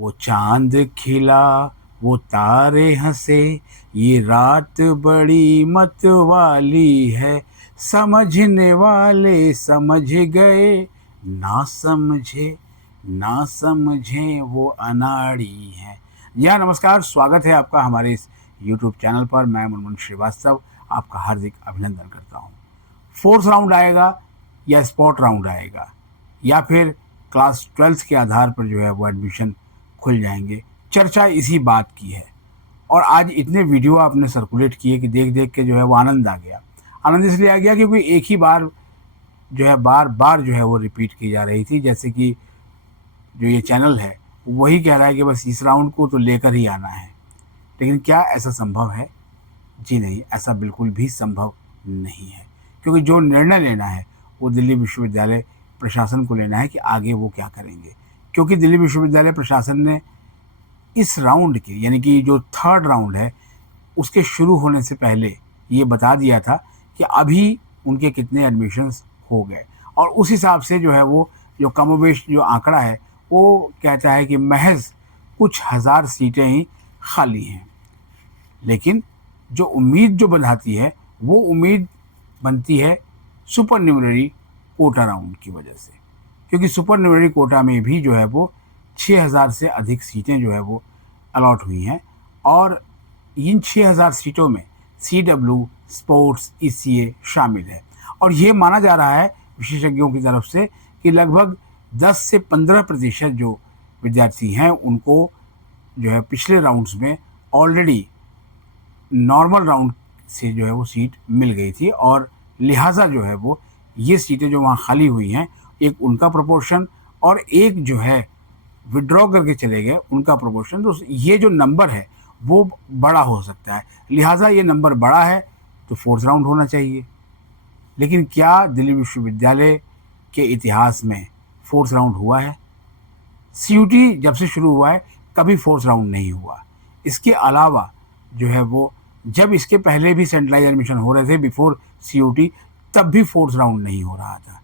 वो चांद खिला, वो तारे हंसे, ये रात बड़ी मतवाली है। समझने वाले समझ गए, ना समझे ना समझे वो अनाड़ी है। जी हाँ, नमस्कार, स्वागत है आपका हमारे इस यूट्यूब चैनल पर। मैं मुनमुन श्रीवास्तव आपका हार्दिक अभिनंदन करता हूँ। फोर्थ राउंड आएगा या स्पॉट राउंड आएगा या फिर क्लास 12th के आधार पर जो है वो एडमिशन खुल जाएंगे, चर्चा इसी बात की है। और आज इतने वीडियो आपने सर्कुलेट किए कि देख देख के जो है वो आनंद आ गया। आनंद इसलिए आ गया क्योंकि एक ही बार जो है बार बार जो है वो रिपीट की जा रही थी। जैसे कि जो ये चैनल है वही कह रहा है कि बस इस राउंड को तो लेकर ही आना है। लेकिन क्या ऐसा संभव है? जी नहीं, ऐसा बिल्कुल भी संभव नहीं है। क्योंकि जो निर्णय लेना है वो दिल्ली विश्वविद्यालय प्रशासन को लेना है कि आगे वो क्या करेंगे। क्योंकि दिल्ली विश्वविद्यालय प्रशासन ने इस राउंड के यानी कि जो थर्ड राउंड है उसके शुरू होने से पहले ये बता दिया था कि अभी उनके कितने एडमिशन्स हो गए, और उस हिसाब से जो है वो जो कमोबेश जो आंकड़ा है वो कहता है कि महज कुछ हज़ार सीटें ही खाली हैं। लेकिन जो उम्मीद जो बनाती है वो उम्मीद बनती है सुपर न्यूमरी कोटा राउंड की वजह से। क्योंकि सुपर न्यूमरी कोटा में भी जो है वो 6000 से अधिक सीटें जो है वो अलॉट हुई हैं, और इन 6000 सीटों में CW, स्पोर्ट्स, ECA शामिल है। और ये माना जा रहा है विशेषज्ञों की तरफ से कि लगभग 10 से 15% जो विद्यार्थी हैं उनको जो है पिछले राउंड्स में ऑलरेडी नॉर्मल राउंड से जो है वो सीट मिल गई थी, और लिहाजा जो है वो ये सीटें जो वहाँ खाली हुई हैं, एक उनका प्रोपोर्शन और एक जो है विड्रॉ करके चले गए उनका प्रोपोर्शन, तो ये जो नंबर है वो बड़ा हो सकता है। लिहाजा ये नंबर बड़ा है तो फोर्थ राउंड होना चाहिए। लेकिन क्या दिल्ली विश्वविद्यालय के इतिहास में फोर्थ राउंड हुआ है? CUT जब से शुरू हुआ है कभी फोर्थ राउंड नहीं हुआ। इसके अलावा जो है वो जब इसके पहले भी सेंट्रलाइज एडमिशन हो रहे थे बिफोर CUT, तब भी फोर्थ राउंड नहीं हो रहा था।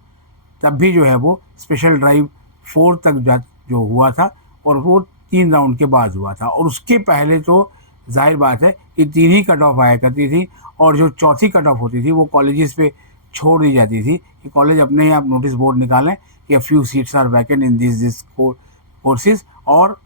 तब भी जो है वो स्पेशल ड्राइव 4 तक जो हुआ था, और वो 3 राउंड के बाद हुआ था। और उसके पहले तो जाहिर बात है कि 3 ही कट ऑफ आया करती थी, और जो चौथी कट ऑफ होती थी वो कॉलेजेस पे छोड़ दी जाती थी कि कॉलेज अपने ही आप नोटिस बोर्ड निकालें कि few seats are vacant in this courses, और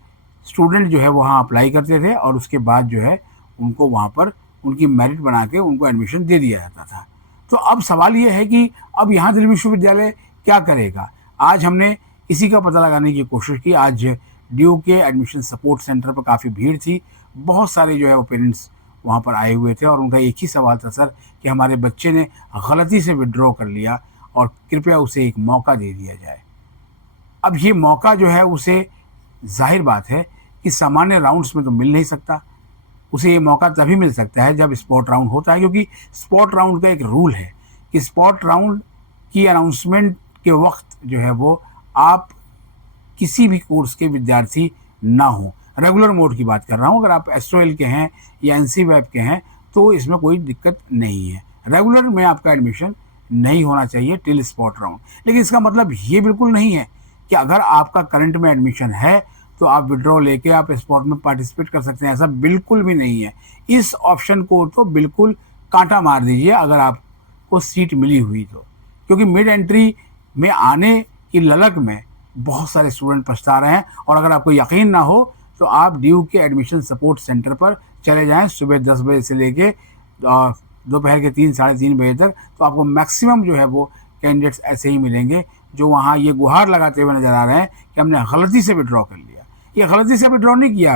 स्टूडेंट जो है वहाँ अप्लाई करते थे और उसके बाद जो है उनको वहाँ पर उनकी मेरिट बना के उनको एडमिशन दे दिया जाता था। तो अब सवाल ये है कि अब यहाँ दिल्ली विश्वविद्यालय क्या करेगा? आज हमने इसी का पता लगाने की कोशिश की। आज DU के एडमिशन सपोर्ट सेंटर पर काफ़ी भीड़ थी। बहुत सारे जो है वो पेरेंट्स वहाँ पर आए हुए थे, और उनका एक ही सवाल था, सर कि हमारे बच्चे ने गलती से विड्रॉ कर लिया और कृपया उसे एक मौका दे दिया जाए। अब ये मौका जो है उसे जाहिर बात है कि सामान्य राउंड्स में तो मिल नहीं सकता। उसे ये मौका तभी मिल सकता है जब स्पॉट राउंड होता है, क्योंकि स्पॉट राउंड का एक रूल है कि स्पॉट राउंड की अनाउंसमेंट के वक्त जो है वो आप किसी भी कोर्स के विद्यार्थी ना हो। रेगुलर मोड की बात कर रहा हूँ। अगर आप SOL के हैं या NC-WEB के हैं तो इसमें कोई दिक्कत नहीं है। रेगुलर में आपका एडमिशन नहीं होना चाहिए टिल स्पॉट राउंड। लेकिन इसका मतलब ये बिल्कुल नहीं है कि अगर आपका करंट में एडमिशन है तो आप विड्रॉ लेके आप स्पॉट में पार्टिसिपेट कर सकते हैं। ऐसा बिल्कुल भी नहीं है। इस ऑप्शन को तो बिल्कुल कांटा मार दीजिए अगर आपको सीट मिली हुई तो, क्योंकि मिड एंट्री में आने की ललक में बहुत सारे स्टूडेंट पछता रहे हैं। और अगर आपको यकीन ना हो तो आप DU के एडमिशन सपोर्ट सेंटर पर चले जाएं सुबह 10 बजे से लेके दोपहर के 3 साढ़े 3 बजे तक, तो आपको मैक्सिमम जो है वो कैंडिडेट्स ऐसे ही मिलेंगे जो वहाँ ये गुहार लगाते हुए नजर आ रहे हैं कि हमने गलती से विड्रॉ कर लिया। ये गलती से विड्रॉ नहीं किया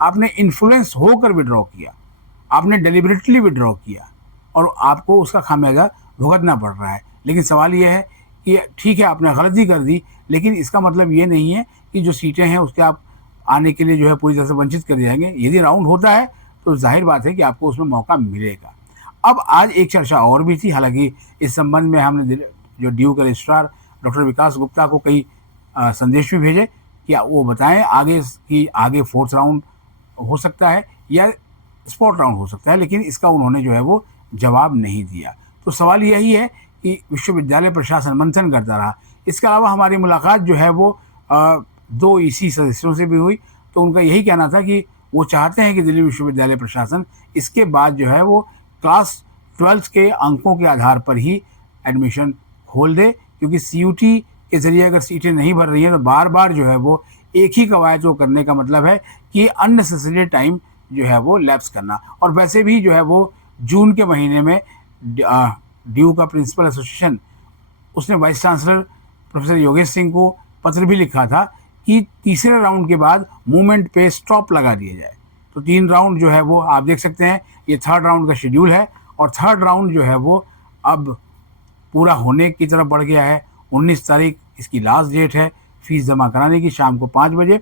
आपने इन्फ्लुएंस होकर विड्रॉ किया, आपने डेलिबरेटली विड्रॉ किया, और आपको उसका खामियाजा भुगतना पड़ रहा है। लेकिन सवाल ये है कि ठीक है आपने गलती कर दी, लेकिन इसका मतलब ये नहीं है कि जो सीटें हैं उसके आप आने के लिए जो है पूरी तरह से वंचित कर जाएंगे। यदि राउंड होता है तो जाहिर बात है कि आपको उसमें मौका मिलेगा। अब आज एक चर्चा और भी थी, हालांकि इस संबंध में हमने जो DU के रजिस्ट्रार डॉक्टर विकास गुप्ता को कई संदेश भी भेजे कि वो बताएं आगे फोर्थ राउंड हो सकता है या स्पॉट राउंड हो सकता है, लेकिन इसका उन्होंने जो है वो जवाब नहीं दिया। तो सवाल यही है कि विश्वविद्यालय प्रशासन मंथन करता रहा। इसके अलावा हमारी मुलाकात जो है वो 2 EC सदस्यों से भी हुई, तो उनका यही कहना था कि वो चाहते हैं कि दिल्ली विश्वविद्यालय प्रशासन इसके बाद जो है वो क्लास 12th के अंकों के आधार पर ही एडमिशन खोल दे, क्योंकि सीयूटी के ज़रिए अगर सीटें नहीं भर रही हैं तो बार बार जो है वो एक ही कवायद को करने का मतलब है कि अननेसेसरी टाइम जो है वो लैप्स करना। और वैसे भी जो है वो जून के महीने में ड्यू का प्रिंसिपल एसोसिएशन, उसने vice chancellor professor Yogesh Singh को पत्र भी लिखा था कि तीसरे राउंड के बाद मूवमेंट पे स्टॉप लगा दिया जाए। तो 3 राउंड जो है वो आप देख सकते हैं, ये 3rd राउंड का शेड्यूल है और 3rd राउंड जो है वो अब पूरा होने की तरफ बढ़ गया है। 19 तारीख इसकी लास्ट डेट है फीस जमा कराने की, शाम को 5 बजे।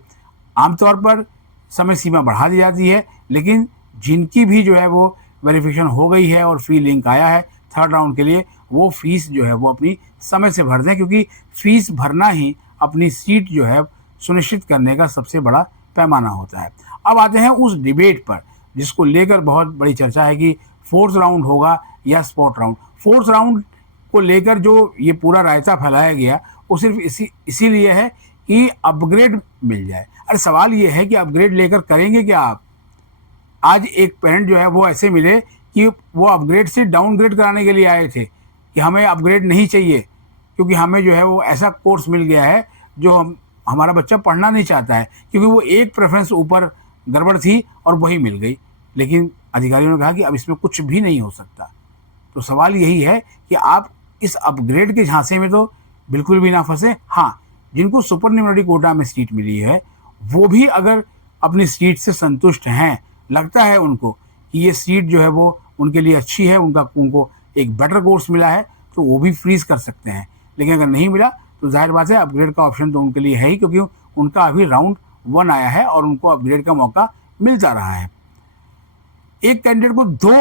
आमतौर पर समय सीमा बढ़ा दी जाती है, लेकिन जिनकी भी जो है वो वेरिफिकेशन हो गई है और फ्री लिंक आया है 3rd राउंड के लिए, वो फीस जो है वो अपनी समय से भर दें, क्योंकि फीस भरना ही अपनी सीट जो है सुनिश्चित करने का सबसे बड़ा पैमाना होता है। अब आते हैं उस डिबेट पर जिसको लेकर बहुत बड़ी चर्चा है कि 4th राउंड होगा या स्पॉट राउंड। 4th राउंड को लेकर जो ये पूरा रायता फैलाया गया वो सिर्फ इसीलिए है कि अपग्रेड मिल जाए। अरे सवाल ये है कि अपग्रेड लेकर करेंगे क्या आप? आज एक पेरेंट जो है वो ऐसे मिले कि वो अपग्रेड से डाउनग्रेड कराने के लिए आए थे कि हमें अपग्रेड नहीं चाहिए, क्योंकि हमें जो है वो ऐसा कोर्स मिल गया है जो हमारा बच्चा पढ़ना नहीं चाहता है, क्योंकि वो एक प्रेफरेंस ऊपर गड़बड़ थी और वही मिल गई। लेकिन अधिकारियों ने कहा कि अब इसमें कुछ भी नहीं हो सकता। तो सवाल यही है कि आप इस अपग्रेड के झांसे में तो बिल्कुल भी ना फंसे। हाँ, जिनको सुपर न्यूमरी कोटा में सीट मिली है वो भी अगर अपनी सीट से संतुष्ट हैं, लगता है उनको कि ये सीट जो है वो उनके लिए अच्छी है, उनको एक बेटर कोर्स मिला है, तो वो भी फ्रीज कर सकते हैं। लेकिन अगर नहीं मिला तो जाहिर बात है अपग्रेड का ऑप्शन तो उनके लिए है ही, क्योंकि उनका अभी राउंड 1 आया है और उनको अपग्रेड का मौका मिलता रहा है। एक कैंडिडेट को 2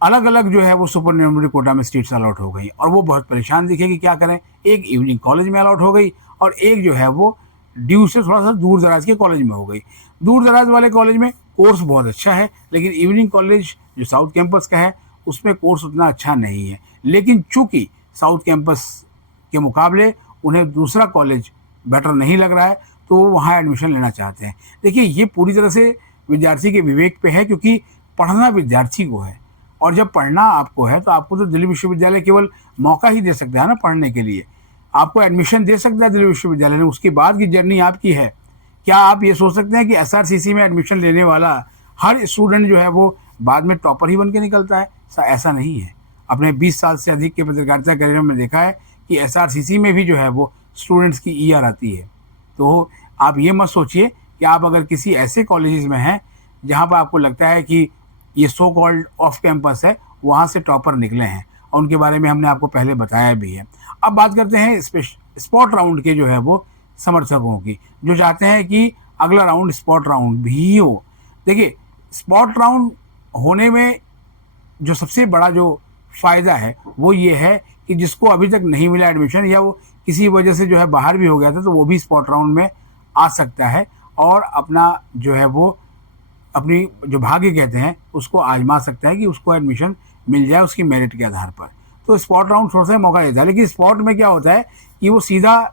अलग अलग जो है वो सुपर न्यूमरी कोटा में सीट्स अलॉट हो गई और वो बहुत परेशान दिखे कि क्या करें। एक इवनिंग कॉलेज में अलॉट हो गई और एक जो है वो ड्यू से थोड़ा सा दूर दराज के कॉलेज में हो गई। दूर दराज वाले कॉलेज में कोर्स बहुत अच्छा है, लेकिन इवनिंग कॉलेज जो साउथ कैंपस का है उसमें कोर्स उतना अच्छा नहीं है। लेकिन चूंकि साउथ कैंपस के मुकाबले उन्हें दूसरा कॉलेज बेटर नहीं लग रहा है तो वो वहाँ एडमिशन लेना चाहते हैं। देखिए, ये पूरी तरह से विद्यार्थी के विवेक पे है, क्योंकि पढ़ना विद्यार्थी को है और जब पढ़ना आपको है तो आपको तो दिल्ली विश्वविद्यालय केवल मौका ही दे सकता है ना पढ़ने के लिए। आपको एडमिशन दे सकता है दिल्ली विश्वविद्यालय ने, उसके बाद की जर्नी आपकी है। क्या आप ये सोच सकते हैं कि एसआरसीसी में एडमिशन लेने वाला हर स्टूडेंट जो है वो बाद में टॉपर ही बन के निकलता है? ऐसा नहीं है। अपने 20 साल से अधिक के पत्रकारिता करियर में देखा है कि एसआरसीसी में भी जो है वो स्टूडेंट्स की ईआर आती है। तो आप ये मत सोचिए कि आप अगर किसी ऐसे कॉलेजेस में हैं जहाँ पर आपको लगता है कि ये सो कॉल्ड ऑफ कैंपस है, वहाँ से टॉपर निकले हैं, और उनके बारे में हमने आपको पहले बताया भी है। अब बात करते हैं स्पॉट राउंड के जो है वो समर्थकों की, जो चाहते हैं कि अगला राउंड स्पॉट राउंड भी हो। देखिए, स्पॉट राउंड होने में जो सबसे बड़ा जो फ़ायदा है वो ये है कि जिसको अभी तक नहीं मिला एडमिशन या वो किसी वजह से जो है बाहर भी हो गया था, तो वो भी स्पॉट राउंड में आ सकता है और अपना जो है वो अपनी जो भाग्य कहते हैं उसको आजमा सकता है कि उसको एडमिशन मिल जाए उसकी मेरिट के आधार पर। तो स्पॉट राउंड थोड़ा सा मौका देता है, लेकिन स्पॉट में क्या होता है कि वो सीधा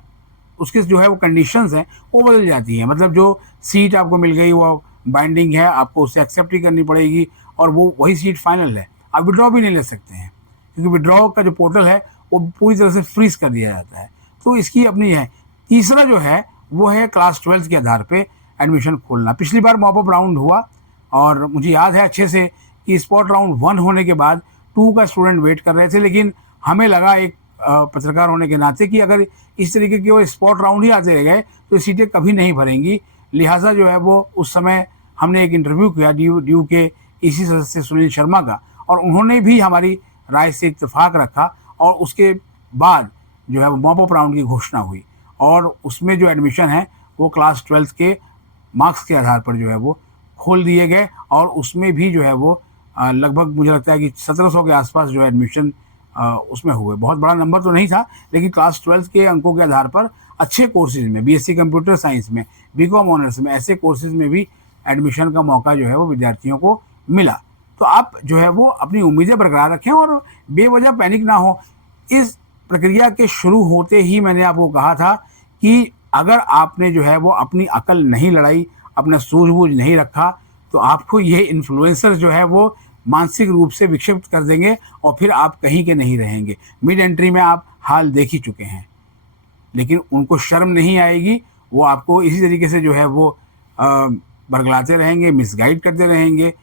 उसके जो है वो कंडीशंस हैं वो बदल जाती हैं। मतलब जो सीट आपको मिल गई वो बाइंडिंग है, आपको उसे एक्सेप्ट ही करनी पड़ेगी और वो वही सीट फाइनल है। आप विड्रॉ भी नहीं ले सकते हैं, क्योंकि विड्रॉ का जो पोर्टल है वो पूरी तरह से फ्रीज कर दिया जाता है। तो इसकी अपनी है। तीसरा जो है वो है क्लास 12 के आधार पे एडमिशन खोलना। पिछली बार मॉप अप राउंड हुआ और मुझे याद है अच्छे से कि स्पॉट राउंड 1 होने के बाद 2 का स्टूडेंट वेट कर रहे थे, लेकिन हमें लगा एक पत्रकार होने के नाते कि अगर इस तरीके के वो स्पॉट राउंड ही आते रह गए तो सीटें कभी नहीं भरेंगी। लिहाजा जो है वो उस समय हमने एक इंटरव्यू किया ड्यू के इसी सदस्य सुनील शर्मा का, और उन्होंने भी हमारी राय से इत्तेफाक रखा और उसके बाद जो है वो मॉप अप राउंड की घोषणा हुई और उसमें जो एडमिशन है वो क्लास 12 के मार्क्स के आधार पर जो है वो खोल दिए गए और उसमें भी जो है वो लगभग मुझे लगता है कि 1700 के आसपास जो एडमिशन उसमें हुए। बहुत बड़ा नंबर तो नहीं था, लेकिन क्लास 12 के अंकों के आधार पर अच्छे कोर्सेज में, बीएससी कंप्यूटर साइंस में, बीकॉम ऑनर्स में, ऐसे कोर्सेज में भी एडमिशन का मौका जो है वो विद्यार्थियों को मिला। तो आप जो है वो अपनी उम्मीदें बरकरार रखें और बेवजह पैनिक ना हो। इस प्रक्रिया के शुरू होते ही मैंने आपको कहा था कि अगर आपने जो है वो अपनी अकल नहीं लड़ाई, अपना सूझबूझ नहीं रखा तो आपको ये इन्फ्लुएंसर जो है वो मानसिक रूप से विक्षिप्त कर देंगे और फिर आप कहीं के नहीं रहेंगे। मिड एंट्री में आप हाल देख ही चुके हैं। लेकिन उनको शर्म नहीं आएगी, वो आपको इसी तरीके से जो है वो बरगलाते रहेंगे, मिसगाइड करते रहेंगे।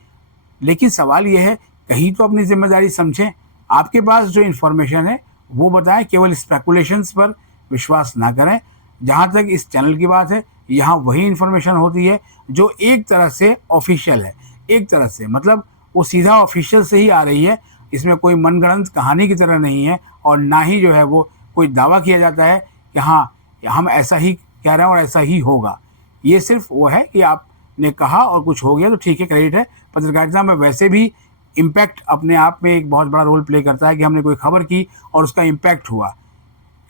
लेकिन सवाल ये है, कहीं तो अपनी जिम्मेदारी समझें। आपके पास जो इन्फॉर्मेशन है वो बताएं, केवल स्पेकुलेशंस पर विश्वास ना करें। जहाँ तक इस चैनल की बात है, यहाँ वही इन्फॉर्मेशन होती है जो एक तरह से ऑफिशियल है। एक तरह से मतलब वो सीधा ऑफिशियल से ही आ रही है, इसमें कोई मनगढ़ंत कहानी की तरह नहीं है और ना ही जो है वो कोई दावा किया जाता है कि हाँ हम ऐसा ही कह रहे हैं और ऐसा ही होगा। ये सिर्फ वो है कि आपने कहा और कुछ हो गया तो ठीक है, क्रेडिट है। पत्रकारिता में वैसे भी इम्पैक्ट अपने आप में एक बहुत बड़ा रोल प्ले करता है कि हमने कोई खबर की और उसका इम्पैक्ट हुआ।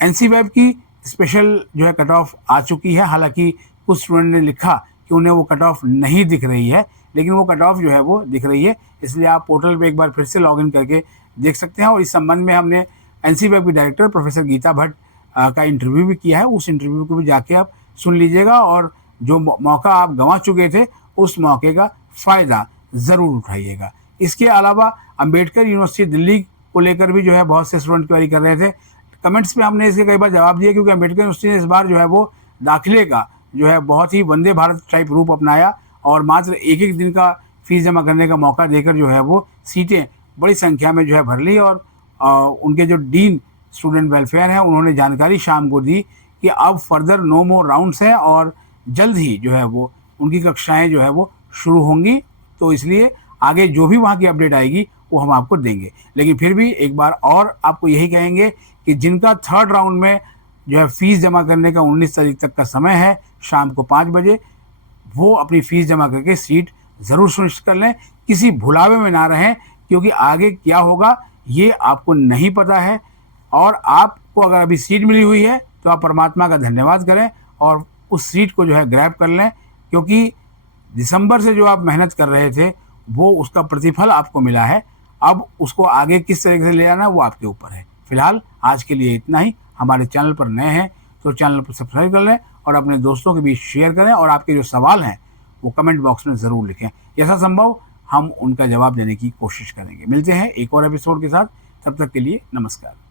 एनसीवेब की स्पेशल जो है कट ऑफ आ चुकी है। हालांकि कुछ स्टूडेंट ने लिखा कि उन्हें वो कट ऑफ नहीं दिख रही है, लेकिन वो कट ऑफ जो है वो दिख रही है। इसलिए आप पोर्टल पे एक बार फिर से लॉगिन करके देख सकते हैं। और इस संबंध में हमने एनसीवेब की डायरेक्टर प्रोफेसर गीता भट्ट का इंटरव्यू भी किया है। उस इंटरव्यू को भी जाके आप सुन लीजिएगा और जो मौका आप गंवा चुके थे उस मौके का फ़ायदा ज़रूर उठाइएगा। इसके अलावा अंबेडकर यूनिवर्सिटी दिल्ली को लेकर भी जो है बहुत से स्टूडेंट क्वेरी कर रहे थे। कमेंट्स में हमने इसके कई बार जवाब दिया, क्योंकि अंबेडकर यूनिवर्सिटी ने इस बार जो है वो दाखिले का जो है बहुत ही वंदे भारत टाइप रूप अपनाया और मात्र एक एक दिन का फीस जमा करने का मौका देकर जो है वो सीटें बड़ी संख्या में जो है भर ली। और उनके जो डीन स्टूडेंट वेलफेयर हैं उन्होंने जानकारी शाम को दी कि अब फर्दर नो मोर राउंड्स हैं और जल्द ही जो है वो उनकी कक्षाएं जो है वो शुरू होंगी। तो इसलिए आगे जो भी वहाँ की अपडेट आएगी वो हम आपको देंगे। लेकिन फिर भी एक बार और आपको यही कहेंगे कि जिनका थर्ड राउंड में जो है फीस जमा करने का 19 तारीख तक का समय है शाम को 5 बजे, वो अपनी फ़ीस जमा करके सीट ज़रूर सुनिश्चित कर लें। किसी भुलावे में ना रहें, क्योंकि आगे क्या होगा ये आपको नहीं पता है। और आपको अगर अभी सीट मिली हुई है तो आप परमात्मा का धन्यवाद करें और उस सीट को जो है ग्रैब कर लें, क्योंकि दिसंबर से जो आप मेहनत कर रहे थे वो उसका प्रतिफल आपको मिला है। अब उसको आगे किस तरीके से ले जाना वो आपके ऊपर है। फिलहाल आज के लिए इतना ही। हमारे चैनल पर नए हैं तो चैनल को सब्सक्राइब कर लें और अपने दोस्तों के बीच शेयर करें और आपके जो सवाल हैं वो कमेंट बॉक्स में ज़रूर लिखें। यथासंभव हम उनका जवाब देने की कोशिश करेंगे। मिलते हैं एक और एपिसोड के साथ, तब तक के लिए नमस्कार।